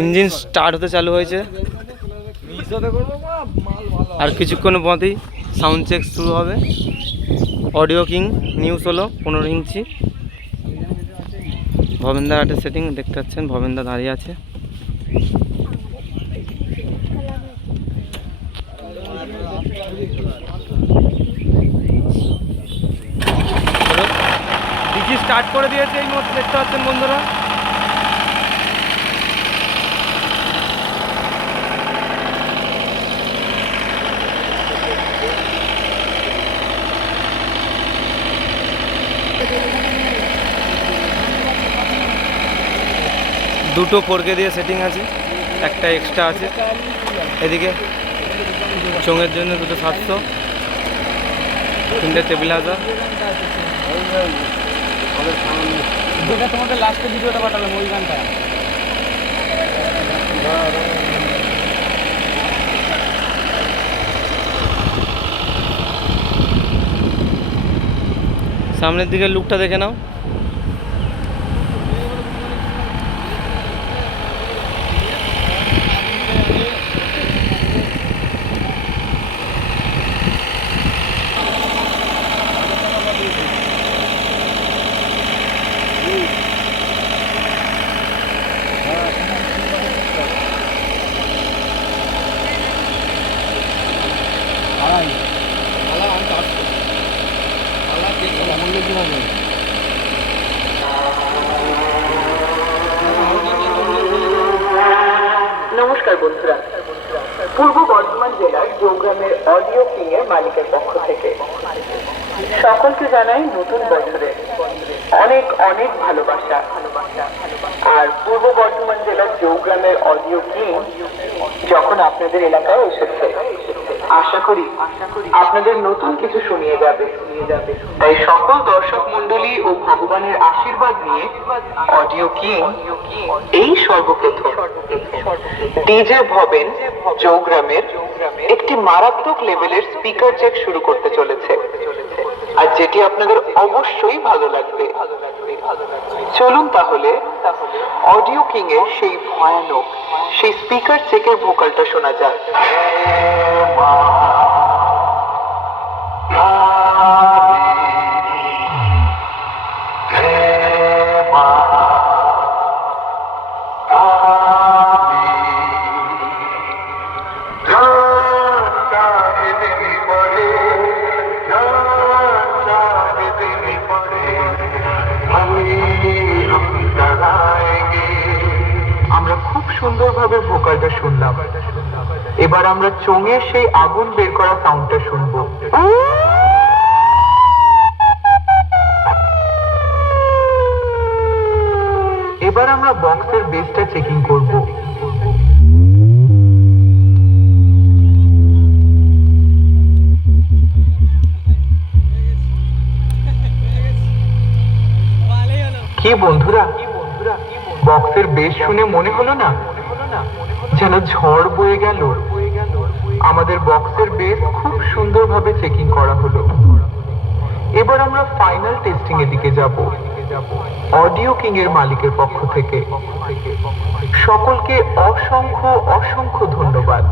Engine start হতে চালু হয়েছে আর কিছুক্ষণ মধ্যেই সাউন্ড চেক শুরু হবে। অডিও কিং নিউজ হলো 15 ইঞ্চি। ভবেন্দার আটের সেটিং দেখতে পাচ্ছেন, ভবেন্দা দাঁড়িয়ে আছে। ডিজি স্টার্ট করে দিয়েছে এই মুহূর্তে দেখতে পাচ্ছেন বন্ধুরা। দুটো 4K দিয়ে সেটিং আছে, একটা এক্সট্রা আছে। এদিকে চোঙের জন্য দুটো 700, তিনটে টেবিল হাজার। যেটা তোমাদের লাস্টে ভিডিওটা পাঠালাম ওই গানটা। সামনের দিকে লুকটা দেখে নাও। নমস্কার বন্ধুরা, পূর্ব বর্ধমান জেলার জৌগ্রামের অডিও কিং এর মালিকের পক্ষ থেকে সকলকে জানাই নতুন বছরে অনেক অনেক ভালোবাসা। আর পূর্ব বর্ধমান জেলার জৌগ্রামের অডিও কিং যখন আপনাদের এলাকায় এসেছে, আশা করি আপনাদের নতুন কিছু শুনিয়ে যাবে। তাই সকল দর্শক মন্ডলী ও ভগবানের আশীর্বাদ নিয়ে অডিও কিং এই সর্বপ্রথম ডিজে ভবেন জৌগ্রামের একটি মারাত্মক লেভেলের স্পিকার চেক শুরু করতে চলেছে, আর যেটি আপনাদের অবশ্যই ভালো লাগবে। চলুন তাহলে অডিও কিং এর সেই ভয়ানক সেই স্পিকার চেকের ভোকালটা শোনা যাক। আমরা খুব সুন্দরভাবে ভোকালটা শুনলাম, এবার আমরা চোঙের সেই আগুন বের করা সাউন্ডটা শুনবো। এবার আমরা বক্সের বেসটা চেকিং করব। কি বন্ধুরা, বক্সের বেস শুনে মনে হলো না যেন ঝড় বয়ে গেল? আমাদের বক্সের বেস খুব সুন্দরভাবে চেকিং করা হলো। এবার আমরা ফাইনাল টেস্টিং এর দিকে যাব অডিও কিং এর মালিকের পক্ষ থেকে। সকলকে অসংখ্য অসংখ্য ধন্যবাদ।